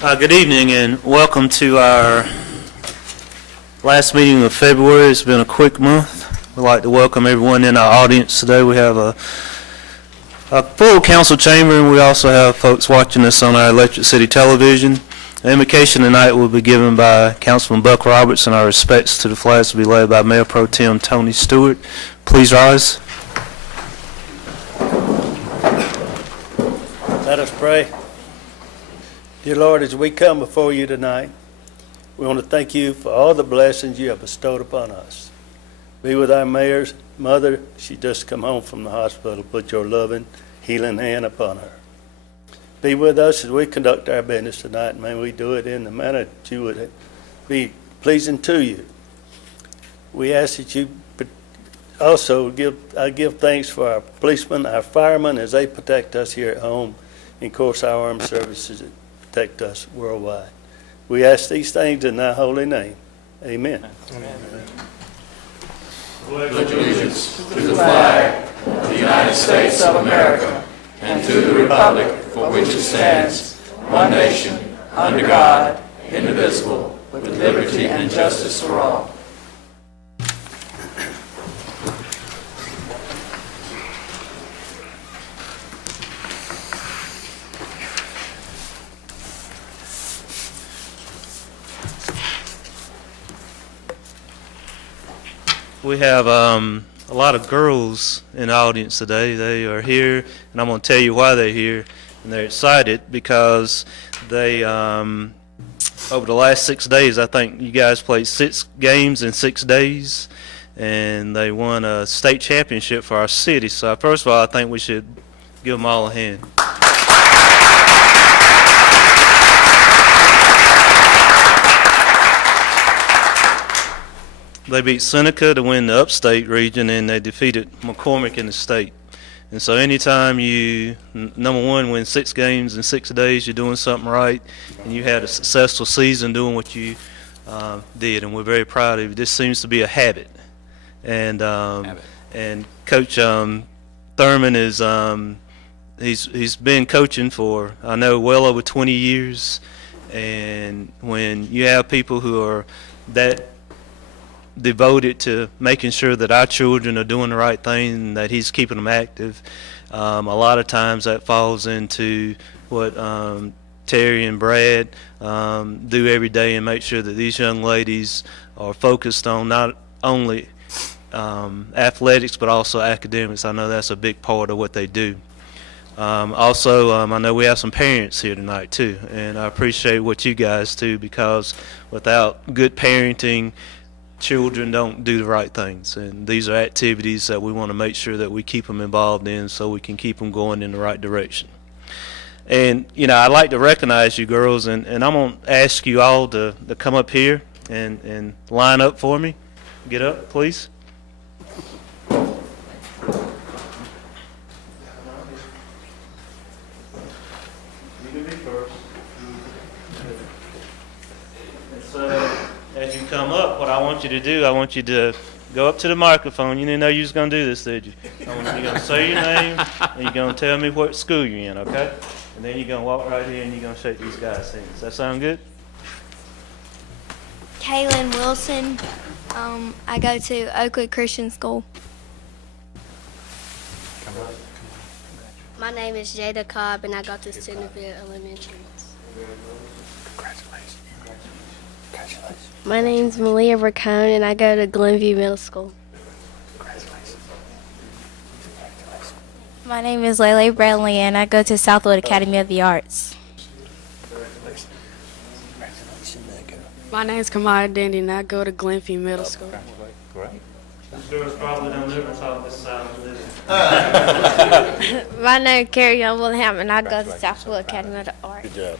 Good evening and welcome to our last meeting of February. It's been a quick month. We'd like to welcome everyone in our audience today. We have a full council chamber, and we also have folks watching us on our Electric City Television. The invocation tonight will be given by Councilman Buck Roberts, and our respects to the flags will be led by Mayor Pro Tem Tony Stewart. Please rise. Let us pray. Dear Lord, as we come before you tonight, we want to thank you for all the blessings you have bestowed upon us. Be with our mayor's mother. She just come home from the hospital. Put your loving, healing hand upon her. Be with us as we conduct our business tonight. And may we do it in the manner that you would be pleasing to you. We ask that you also give thanks for our policemen, our firemen, as they protect us here at home, and of course our armed services that protect us worldwide. We ask these things in thy holy name. Amen. Amen. Pledge allegiance to the flag of the United States of America and to the republic for which it stands, one nation, under God, indivisible, with liberty and justice for all. We have a lot of girls in the audience today. They are here, and I'm going to tell you why they're here. And they're excited because they, over the last 6 days, I think you guys played 6 games in 6 days, and they won a state championship for our city. So first of all, I think we should give them all a hand. They beat Seneca to win the upstate region, and they defeated McCormick in the state. And so anytime you, number one, win 6 games in 6 days, you're doing something right, and you had a successful season doing what you did, and we're very proud of you. This seems to be a habit. And and Coach Turman is he's been coaching for, I know, well over 20 years. And when you have people who are that devoted to making sure that our children are doing the right thing and that he's keeping them active, a lot of times that falls into what Terry and Brad do every day, and make sure that these young ladies are focused on not only athletics but also academics. I know that's a big part of what they do. Also, I know we have some parents here tonight too, and I appreciate what you guys do, because without good parenting, children don't do the right things, and these are activities that we want to make sure that we keep them involved in so we can keep them going in the right direction. And you know, I'd like to recognize you girls, and I'm going to ask you all to come up here and line up for me. Get up, please. You can be first. And so, as you come up, what I want you to do, I want you to go up to the microphone. You didn't know you was going to do this, did you? You're going to say your name, and you're going to tell me what school you're in, okay? And then you're going to walk right here, and you're going to shake these guys' hands. Does that sound good? Kaylin Wilson. I go to Oakwood Christian School. My name is Jada Cobb, and I go to Centerville Elementary. Congratulations. Congratulations. My name's Malia Racone, and I go to Glenview Middle School. Congratulations. My name is Lele Bradley, and I go to Southwood Academy of the Arts. Congratulations. Congratulations. My name's Kamaya Dandy, and I go to Glenview Middle School. Great. These girls probably don't ever talk this side of this. My name's Carrie Young Willingham, and I go to Southwood Academy of the Arts. Good job.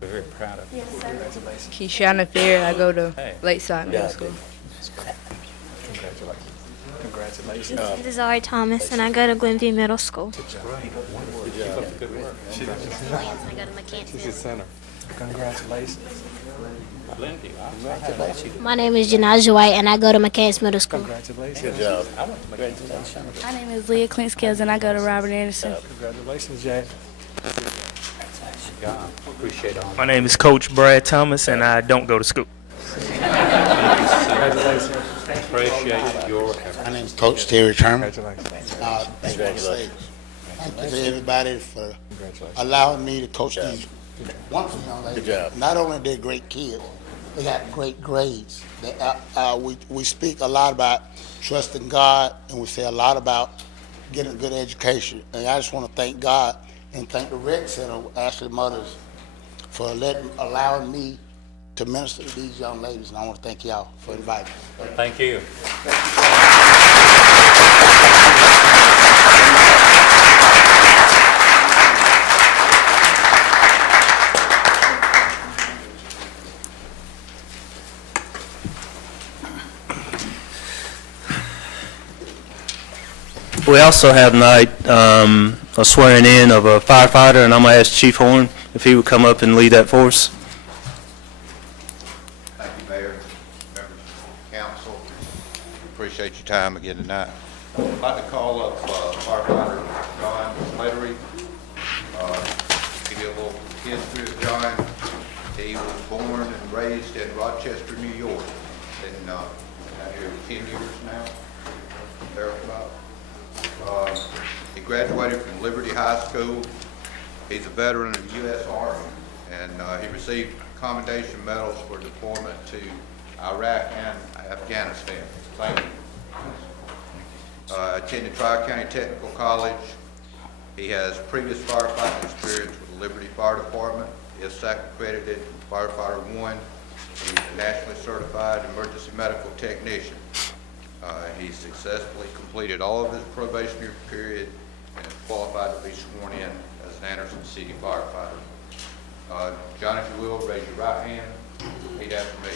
We're very proud of you. Yes, sir. Congratulations. Keishana Fair, I go to Lakeside Middle School. Congratulations. Congratulations. This is Ari Thomas, and I go to Glenview Middle School. Good job. Good work. I go to McCann. Congratulations. My name is Janaja White, and I go to McCann Middle School. Congratulations. Good job. Congratulations. My name is Leah Clinskills, and I go to Robert Anderson. Congratulations, Jay. Appreciate all. My name is Coach Brad Thomas, and I don't go to school. Appreciate your effort. My name is Coach Terry Turman. Congratulations. Thank you to everybody for allowing me to coach these wonderful young ladies. Good job. Not only are they great kids, they got great grades. We speak a lot about trusting God, and we say a lot about getting a good education. And I just want to thank God and thank the Rec Center, Ashley Mothers, for allowing me to minister to these young ladies. And I want to thank y'all for inviting me. Thank you. We also have tonight a swearing in of a firefighter, and I'm going to ask Chief Horn if he would come up and lead that for us. Thank you, Mayor, members of council. Appreciate your time again tonight. I'd like to call up Firefighter John Slattery. Give you a little history of John. He was born and raised in Rochester, New York. Been down here 10 years now, thereabout. He graduated from Liberty High School. He's a veteran of the U.S. Army, and he received commendation medals for deployment to Iraq and Afghanistan. Thank you. Attended Tri-County Technical College. He has previous firefighting experience with the Liberty Fire Department. He is SAC accredited Firefighter 1. He's a nationally certified emergency medical technician. He successfully completed all of his probationary period and is qualified to be sworn in as an Anderson City firefighter. John, if you will, raise your right hand. Repeat after me.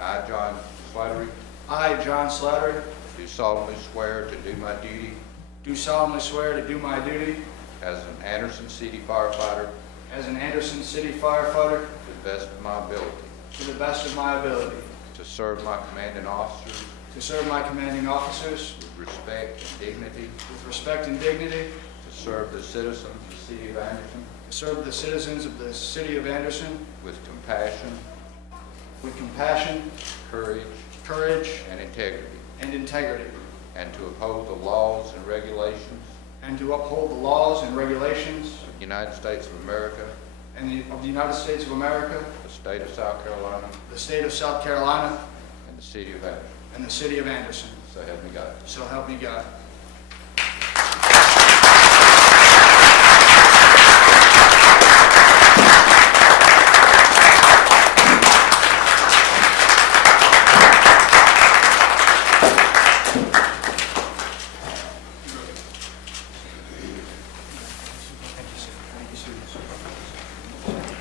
I, John Slattery, I, John Slattery, do solemnly swear to do my duty do solemnly swear to do my duty as an Anderson City firefighter as an Anderson City firefighter to the best of my ability, to the best of my ability, to serve my commanding officers to serve my commanding officers with respect and dignity, with respect and dignity, to serve the citizens of the city of Anderson to serve the citizens of the city of Anderson with compassion, with compassion, courage, courage, and integrity, and integrity, and to uphold the laws and regulations and to uphold the laws and regulations of the United States of America, of the United States of America, the state of South Carolina, the state of South Carolina, and the city of Anderson. and the city of Anderson. So help me God. So help me God.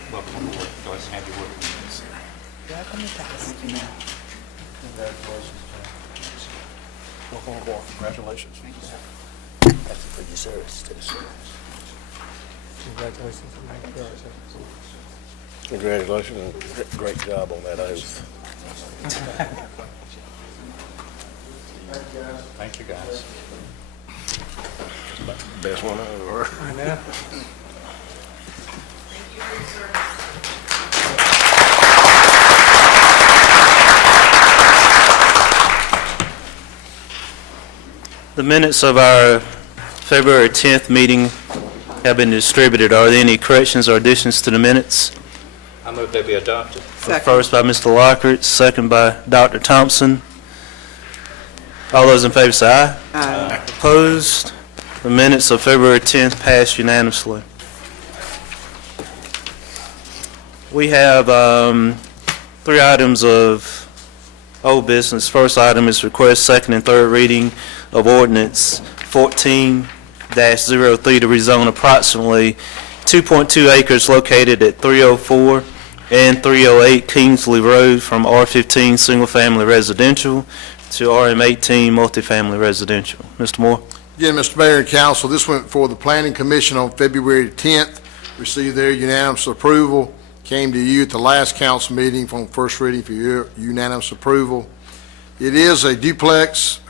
Welcome aboard. Go ahead and have your word. Welcome aboard. Congratulations. Thank you for your service to the service. Congratulations and great job on that oath. Thank you, guys. Best one I've ever heard. I know. The minutes of our February 10th meeting have been distributed. Are there any corrections or additions to the minutes? I move they be adopted. First by Mr. Lockridge, second by Dr. Thompson. All those in favor say aye. Aye. Opposed? The minutes of February 10th passed unanimously. We have 3 items of old business. First item is request second and third reading of Ordinance 14-03 to rezone approximately 2.2 acres located at 304 and 308 Kingsley Road from R15 single-family residential to RM18 multifamily residential. Mr. Moore? Again, Mr. Mayor and Council, this went for the Planning Commission on February 10th, received their unanimous approval, came to you at the last council meeting for first reading for your unanimous approval. It is a duplex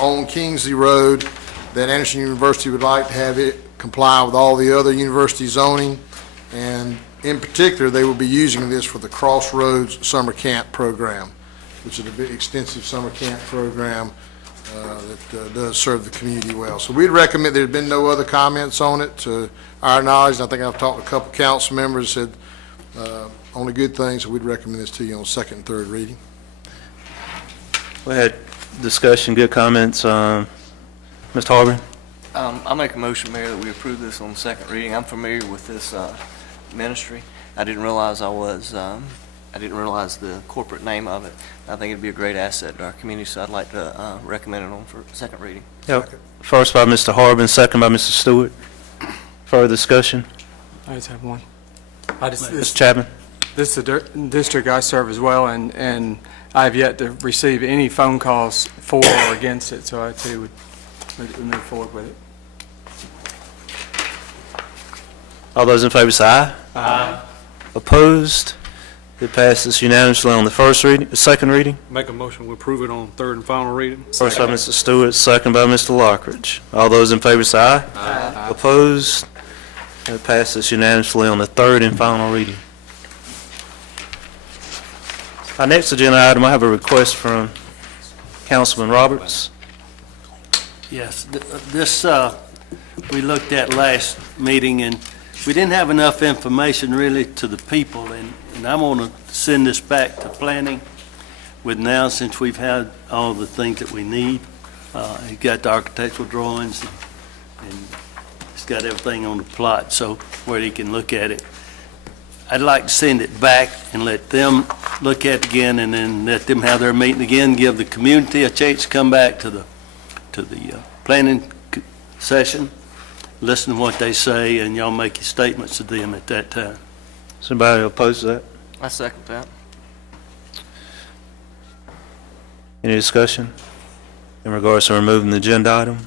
on Kingsley Road that Anderson University would like to have it comply with all the other university zoning, And in particular, they will be using this for the Crossroads Summer Camp Program, which is a big extensive summer camp program that does serve the community well. So we'd recommend, there's been no other comments on it to our knowledge. I think I've talked to a couple council members, said only good things, so we'd recommend this to you on second and third reading. We had discussion, good comments. Mr. Harvey? I make a motion, Mayor, that we approve this on second reading. I'm familiar with this ministry. I didn't realize I didn't realize the corporate name of it. I think it'd be a great asset to our community, so I'd like to recommend it on for second reading. Yep. First by Mr. Harbin, second by Mr. Stewart. Further discussion? I just have one. Mr. Chapman? This is the district I serve as well, and I have yet to receive any phone calls for or against it, so I too would move forward with it. All those in favor say aye. Aye. Opposed? It passes unanimously on the second reading. Make a motion, we approve it on third and final reading. First by Mr. Stewart, second by Mr. Lockridge. All those in favor say aye. Aye. Opposed? It passes unanimously on the third and final reading. Our next agenda item, I have a request from Councilman Roberts. Yes, this we looked at last meeting, and we didn't have enough information really to the people, and I want to send this back to planning with now, since we've had all the things that we need. He's got the architectural drawings, and he's got everything on the plot, so where he can look at it. I'd like to send it back and let them look at it again, and then let them have their meeting again, give the community a chance to come back to the planning session, listen to what they say, and y'all make your statements to them at that time. Somebody oppose that? I second that. Any discussion in regards to removing the agenda item?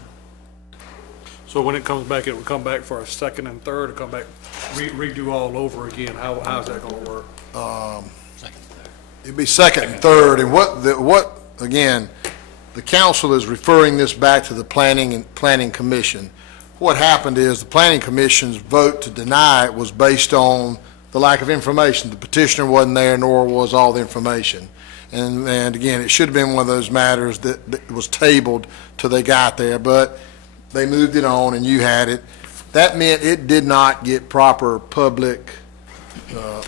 So when it comes back, it will come back for a second and third, or come back, redo all over again? How's that going to work? It'd be second and third, and again, the council is referring this back to the planning commission. What happened is the planning commission's vote to deny it was based on the lack of information. The petitioner wasn't there, nor was all the information. And again, it should have been one of those matters that was tabled till they got there, but they moved it on and you had it. That meant it did not get proper public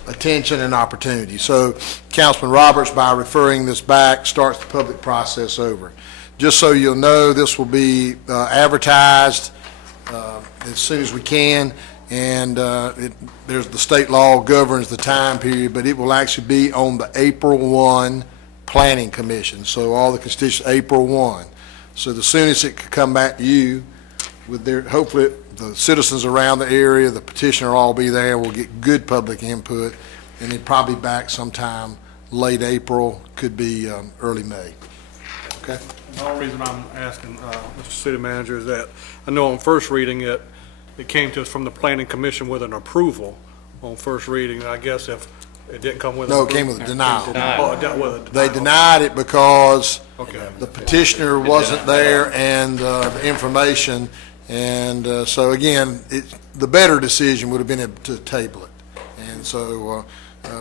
attention and opportunity. So Councilman Roberts, by referring this back, starts the public process over. Just so you'll know, this will be advertised as soon as we can, and there's the state law governs the time period, but it will actually be on the April 1 Planning Commission. So all the constituents, April 1. So the soonest it could come back to you, with hopefully the citizens around the area, the petitioner will all be there, we'll get good public input, and it'd probably back sometime late April, could be early May. Okay? The only reason I'm asking, Mr. City Manager, is that I know on first reading it came to us from the Planning Commission with an approval on first reading. I guess if it didn't come with... No, it came with a denial. Oh, it dealt with a denial. They denied it because Okay. the petitioner wasn't there and the information, and so again, the better decision would have been to table it. And so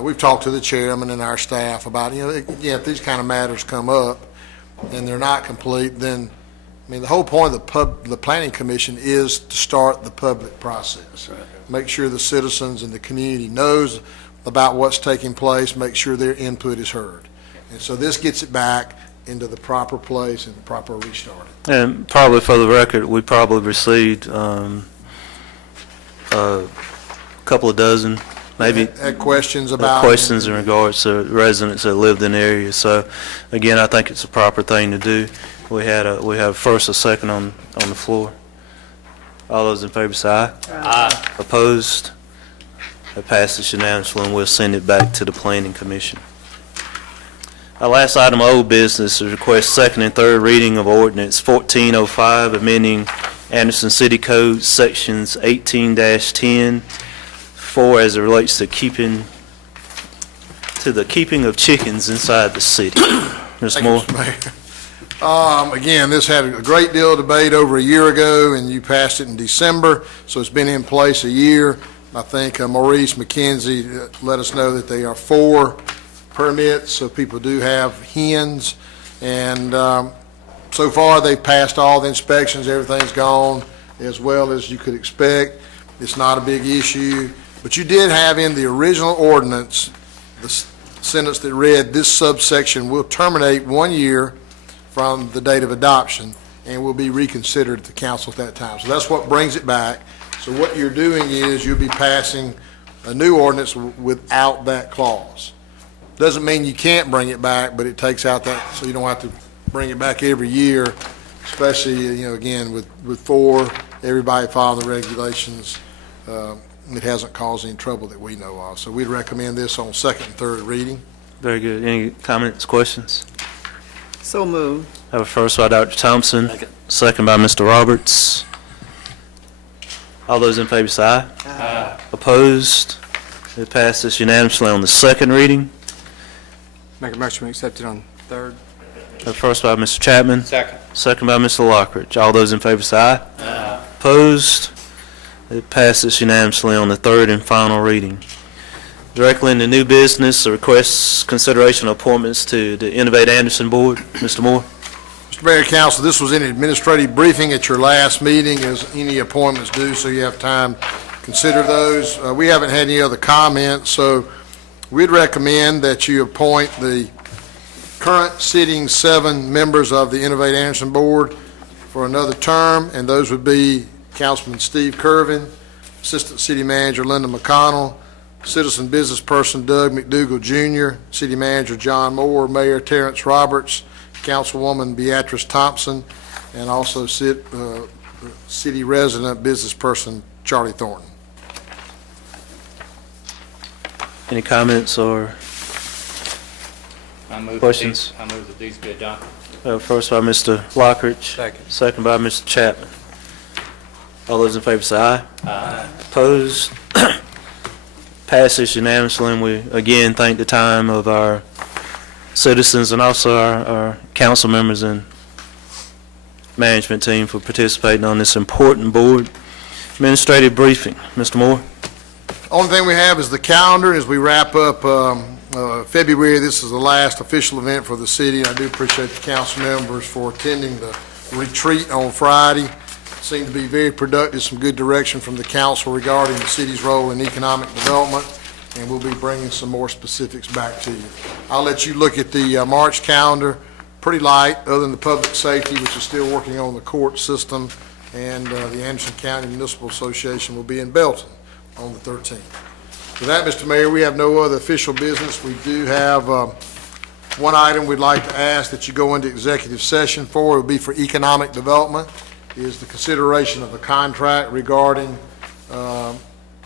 we've talked to the chairman and our staff about, if these kind of matters come up and they're not complete, then, the whole point of the Planning Commission is to start the public process. Right. Make sure the citizens and the community knows about what's taking place, make sure their input is heard. And so this gets it back into the proper place and proper restart. And probably for the record, we probably received a couple of dozen, maybe. Had questions about. Questions in regards to residents that lived in the area. So again, I think it's a proper thing to do. We have first, a second on the floor. All those in favor say aye. Aye. Opposed? It passes unanimously, and we'll send it back to the Planning Commission. Our last item of old business is request second and third reading of Ordinance 1405, amending Anderson City Code sections 18-10, 4 as it relates to the keeping of chickens inside the city. Mr. Moore. Again, this had a great deal of debate over a year ago, and you passed it in December, so it's been in place a year. I think Maurice McKenzie let us know that they are 4 permits, so people do have hens. And so far, they've passed all the inspections. Everything's gone as well as you could expect. It's not a big issue. But you did have in the original ordinance the sentence that read, this subsection will terminate 1 year from the date of adoption and will be reconsidered at the council at that time. So that's what brings it back. So what you're doing is you'll be passing a new ordinance without that clause. Doesn't mean you can't bring it back, but it takes out that, so you don't have to bring it back every year, especially, again, with 4, everybody following the regulations. It hasn't caused any trouble that we know of. So we'd recommend this on second and third reading. Very good. Any comments, questions? So moved. Have a first by Dr. Thompson, second by Mr. Roberts. All those in favor say aye. Aye. Opposed? It passes unanimously on the second reading. Make a motion to accept it on third. Have a first by Mr. Chapman. Second by Mr. Lockridge. All those in favor say aye. Aye. Opposed? It passes unanimously on the third and final reading. Directly into new business, the request consideration of appointments to the Innovate Anderson Board. Mr. Moore. Mr. Mayor, Council, this was in administrative briefing at your last meeting, as any appointments do, so you have time to consider those. We haven't had any other comments, so we'd recommend that you appoint the current sitting 7 members of the Innovate Anderson Board for another term, and those would be Councilman Steve Curvin, Assistant City Manager Linda McConnell, Citizen Business Person Doug McDougall Jr., City Manager John Moore, Mayor Terrence Roberts, Councilwoman Beatrice Thompson, and also City Resident Business Person Charlie Thornton. Any comments or questions? I move that these be adopted. First by Mr. Lockridge. Second by Mr. Chapman. All those in favor say aye. Aye. Opposed? Passes unanimously, and we again thank the time of our citizens and also our council members and management team for participating on this important board. Administrative briefing. Mr. Moore. Only thing we have is the calendar as we wrap up February. This is the last official event for the city. I do appreciate the council members for attending the retreat on Friday. Seemed to be very productive, some good direction from the council regarding the city's role in economic development, and we'll be bringing some more specifics back to you. I'll let you look at the March calendar. Pretty light, other than the public safety, which is still working on the court system, and the Anderson County Municipal Association will be in Belton on the 13th. For that, Mr. Mayor, we have no other official business. We do have one item we'd like to ask that you go into executive session for. It would be for economic development, is the consideration of a contract regarding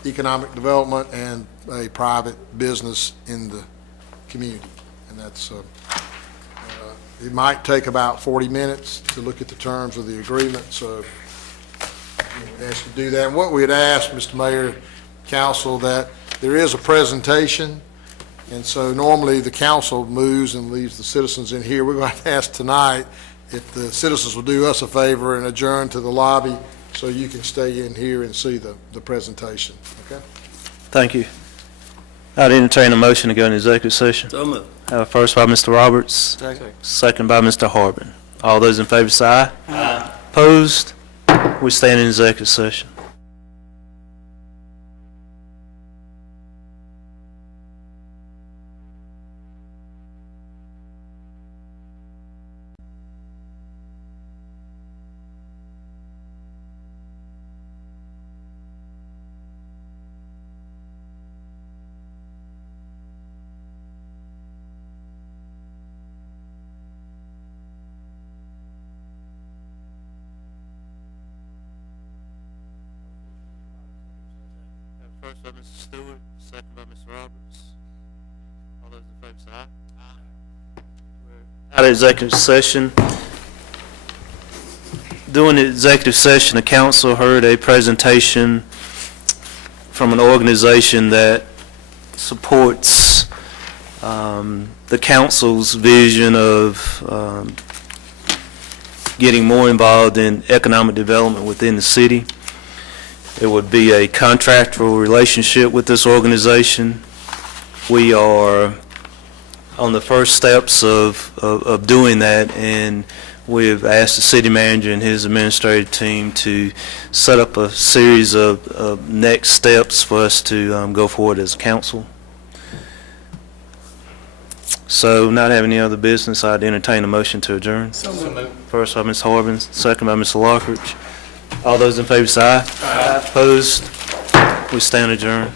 economic development and a private business in the community. And that's, it might take about 40 minutes to look at the terms of the agreement, so we ask you to do that. And what we'd ask, Mr. Mayor, Council, that there is a presentation, and so normally the council moves and leaves the citizens in here. We're going to ask tonight if the citizens will do us a favor and adjourn to the lobby so you can stay in here and see the presentation. Okay? Thank you. I'd entertain a motion to go into executive session. So moved. First by Mr. Roberts. Second by Mr. Harbin. All those in favor say aye. Aye. Opposed? We stand in executive session. First by Mr. Stewart, second by Mr. Roberts. All those in favor say aye. Aye. We're out of executive session. During the executive session, the council heard a presentation from an organization that supports the council's vision of getting more involved in economic development within the city. It would be a contractual relationship with this organization. We are on the first steps of doing that, and we've asked the city manager and his administrative team to set up a series of next steps for us to go forward as a council. So, not having any other business, I'd entertain a motion to adjourn. First by Ms. Harbin, second by Mr. Lockridge. All those in favor say aye. Aye. Opposed? We stand adjourned.